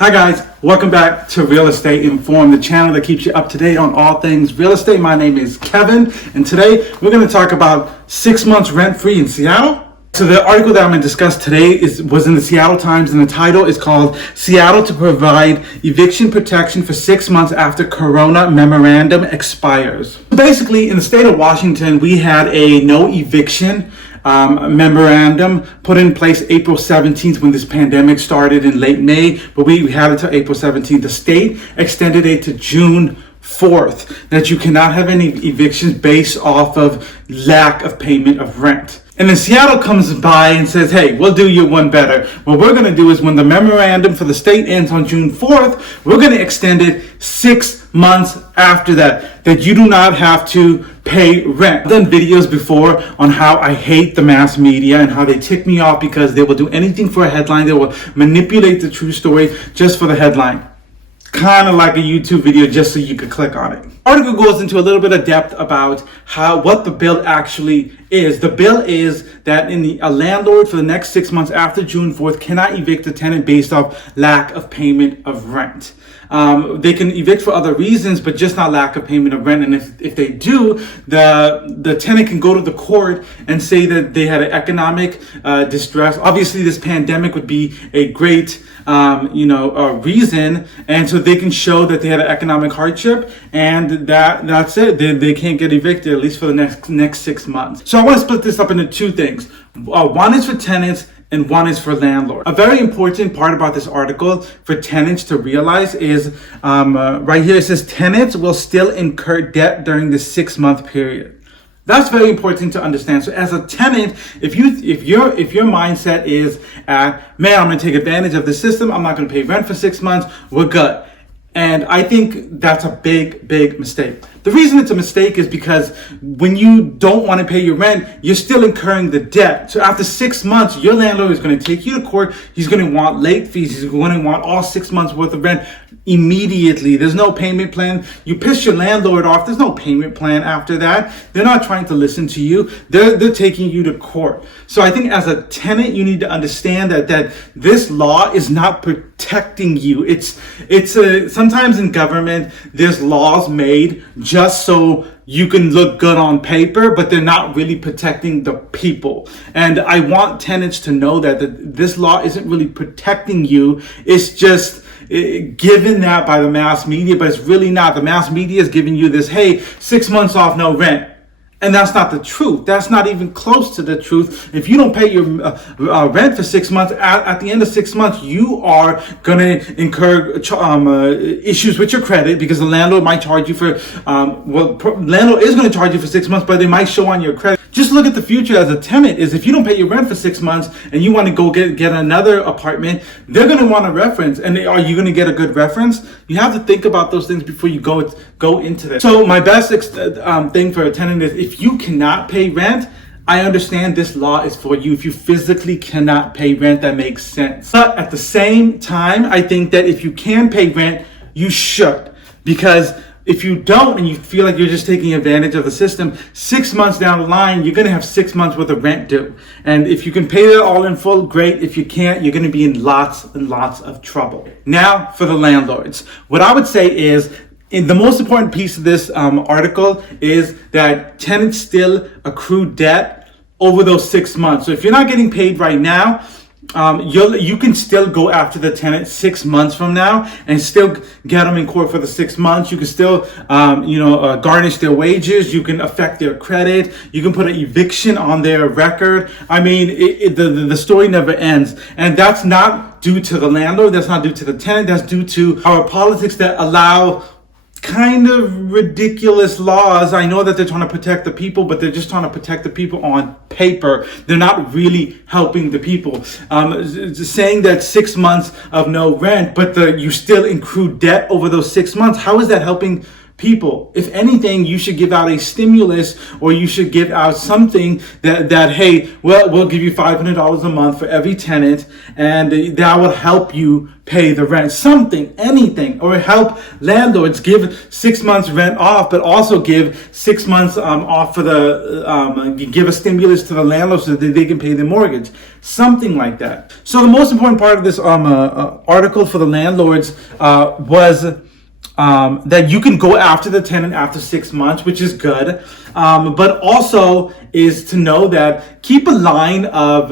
Hi guys, welcome back to Real Estate Informed, the channel that keeps you up to date on all things real estate. My name is Kevin, and today we're going to talk about 6 months rent-free in Seattle. So the article that I'm going to discuss today was in the Seattle Times, and the title is called "Seattle to Provide Eviction Protection for 6 Months After Corona Memorandum Expires." Basically, in the state of Washington, we had a no eviction memorandum put in place April 17th when this pandemic started in late May, but we had it to April 17th. The state extended it to June 4th, that you cannot have any evictions based off of lack of payment of rent. And then Seattle comes by and says, hey, we'll do you one better. What we're going to do is when the memorandum for the state ends on June 4th, we're going to extend it 6 months after that you do not have to pay rent. I've done videos before on how I hate the mass media and how they tick me off because they will do anything for a headline. They will manipulate the true story just for the headline. Kind of like a YouTube video just so you could click on it. The article goes into a little bit of depth about what the bill actually is. The bill is that a landlord for the next 6 months after June 4th cannot evict a tenant based off lack of payment of rent. They can evict for other reasons, but just not lack of payment of rent. And if they do, the tenant can go to the court and say that they had an economic distress. Obviously, this pandemic would be a great reason, and so they can show that they had an economic hardship, and that's it. They can't get evicted, at least for the next 6 months. So I want to split this up into two things. One is for tenants and one is for landlords. A very important part about this article for tenants to realize is right here it says tenants will still incur debt during the 6 month period. That's very important to understand. So as a tenant, if your mindset is man, I'm going to take advantage of the system, I'm not going to pay rent for 6 months, we're good. And I think that's a big mistake. The reason it's a mistake is because when you don't want to pay your rent, you're still incurring the debt. So after 6 months, your landlord is going to take you to court. He's going to want late fees. He's going to want all 6 months worth of rent immediately. There's no payment plan. You piss your landlord off. There's no payment plan after that. They're not trying to listen to you. They're taking you to court. So I think as a tenant, you need to understand that this law is not protecting you. It's sometimes in government, there's laws made just so you can look good on paper, but they're not really protecting the people. And I want tenants to know that this law isn't really protecting you. It's just given that by the mass media, but it's really not. The mass media is giving you this, hey, 6 months off, no rent. And that's not the truth. That's not even close to the truth. If you don't pay your rent for 6 months, at the end of 6 months, you are going to incur issues with your credit because the landlord might charge you for, landlord is going to charge you for 6 months, but they might show on your credit. Just look at the future as a tenant is if you don't pay your rent for 6 months and you want to go get another apartment, they're going to want a reference. And are you going to get a good reference? You have to think about those things before you go into this. So my best thing for a tenant is if you cannot pay rent, I understand this law is for you. If you physically cannot pay rent, that makes sense. But at the same time, I think that if you can pay rent, you should. Because if you don't and you feel like you're just taking advantage of the system, 6 months down the line, you're going to have 6 months worth of rent due. And if you can pay that all in full, great. If you can't, you're going to be in lots and lots of trouble. Now for the landlords. What I would say is, the most important piece of this article is that tenants still accrue debt over those 6 months. So if you're not getting paid right now, you can still go after the tenant 6 months from now and still get them in court for the 6 months. You can still, garnish their wages. You can affect their credit. You can put an eviction on their record. I mean, the story never ends. And that's not due to the landlord. That's not due to the tenant. That's due to our politics that allow kind of ridiculous laws. I know that they're trying to protect the people, but they're just trying to protect the people on paper. They're not really helping the people. Saying that 6 months of no rent, but you still accrue debt over those 6 months. How is that helping people. If anything, you should give out a stimulus, or you should give out something that hey, well, we'll give you $500 a month for every tenant, and that will help you pay the rent. Something, anything, or help landlords give 6 months rent off, but also give 6 months off for the give a stimulus to the landlords so that they can pay their mortgage. Something like that. So the most important part of this article for the landlords was that you can go after the tenant after 6 months, which is good. But also is to know that keep a line of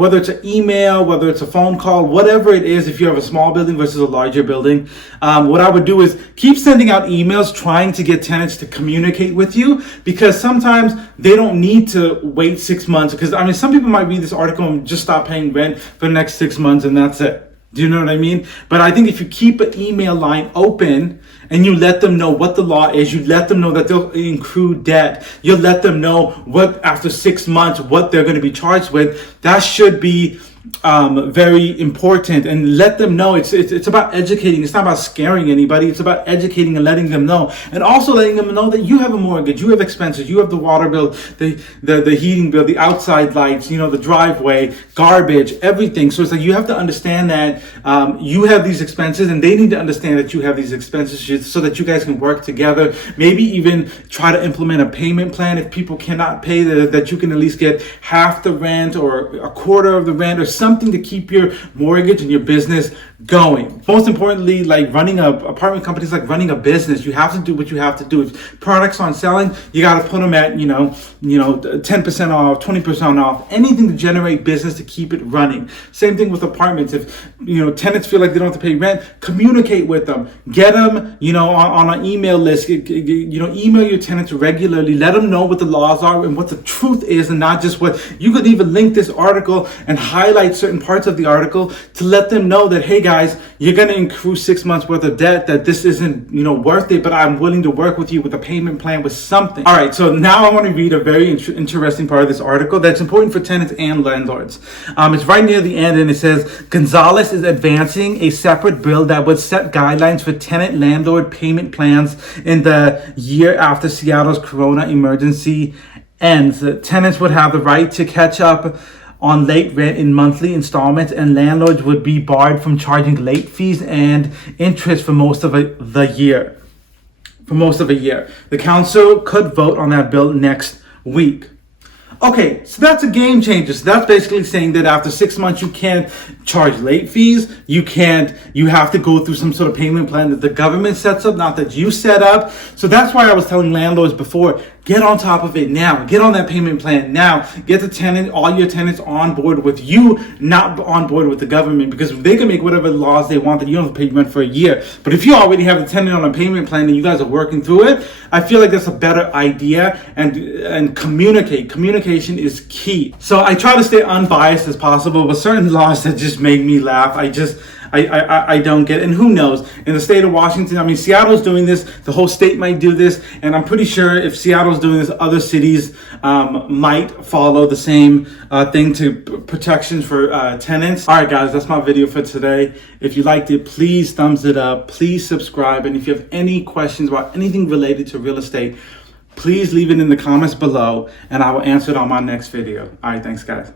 whether it's an email, whether it's a phone call, whatever it is, if you have a small building versus a larger building. What I would do is keep sending out emails trying to get tenants to communicate with you, because sometimes they don't need to wait 6 months. Because I mean, some people might read this article and just stop paying rent for the next 6 months and that's it. Do you know what I mean? But I think if you keep an email line open and you let them know what the law is, you let them know that they'll accrue debt, you'll let them know what after 6 months what they're going to be charged with, that should be very important. And let them know it's about educating. It's not about scaring anybody. It's about educating and letting them know, and also letting them know that you have a mortgage, you have expenses, you have the water bill, the heating bill, the outside lights, the driveway, garbage, everything. So it's like you have to understand that you have these expenses, and they need to understand that you have these expenses, so that you guys can work together. Maybe even try to implement a payment plan if people cannot pay, that you can at least get half the rent or a quarter of the rent, or something to keep your mortgage and your business going. Most importantly, like running a apartment company is like running a business. You have to do what you have to do. If products aren't selling, you got to put them at 10% off, 20% off, anything to generate business to keep it running. Same thing with apartments. If tenants feel like they don't have to pay rent, communicate with them. Get them on an email list. Email your tenants regularly. Let them know what the laws are and what the truth is, and not just what you could even link this article and highlight certain parts of the article to let them know that, hey guys, you're going to accrue 6 months worth of debt, that this isn't worth it, but I'm willing to work with you with a payment plan, with something. All right, so now I want to read a very interesting part of this article that's important for tenants and landlords. It's right near the end, and it says Gonzalez is advancing a separate bill that would set guidelines for tenant landlord payment plans in the year after Seattle's corona emergency ends. Tenants would have the right to catch up on late rent in monthly installments, and landlords would be barred from charging late fees and interest for most of the year. The council could vote on that bill next week. Okay, so that's a game changer. So that's basically saying that after 6 months, you can't charge late fees. You have to go through some sort of payment plan that the government sets up, not that you set up. So that's why I was telling landlords before, get on top of it now. Get on that payment plan now. Get all your tenants on board with you, not on board with the government, because they can make whatever laws they want that you don't have to pay rent for a year. But if you already have the tenant on a payment plan and you guys are working through it, I feel like that's a better idea. And communication is key. So I try to stay unbiased as possible, but certain laws that just make me laugh, I don't get it. And who knows? In the state of Washington, Seattle's doing this. The whole state might do this. And I'm pretty sure if Seattle's doing this, other cities might follow the same thing to protections for tenants. All right, guys, that's my video for today. If you liked it, please thumbs it up. Please subscribe. And if you have any questions about anything related to real estate, please leave it in the comments below, and I will answer it on my next video. All right, thanks, guys.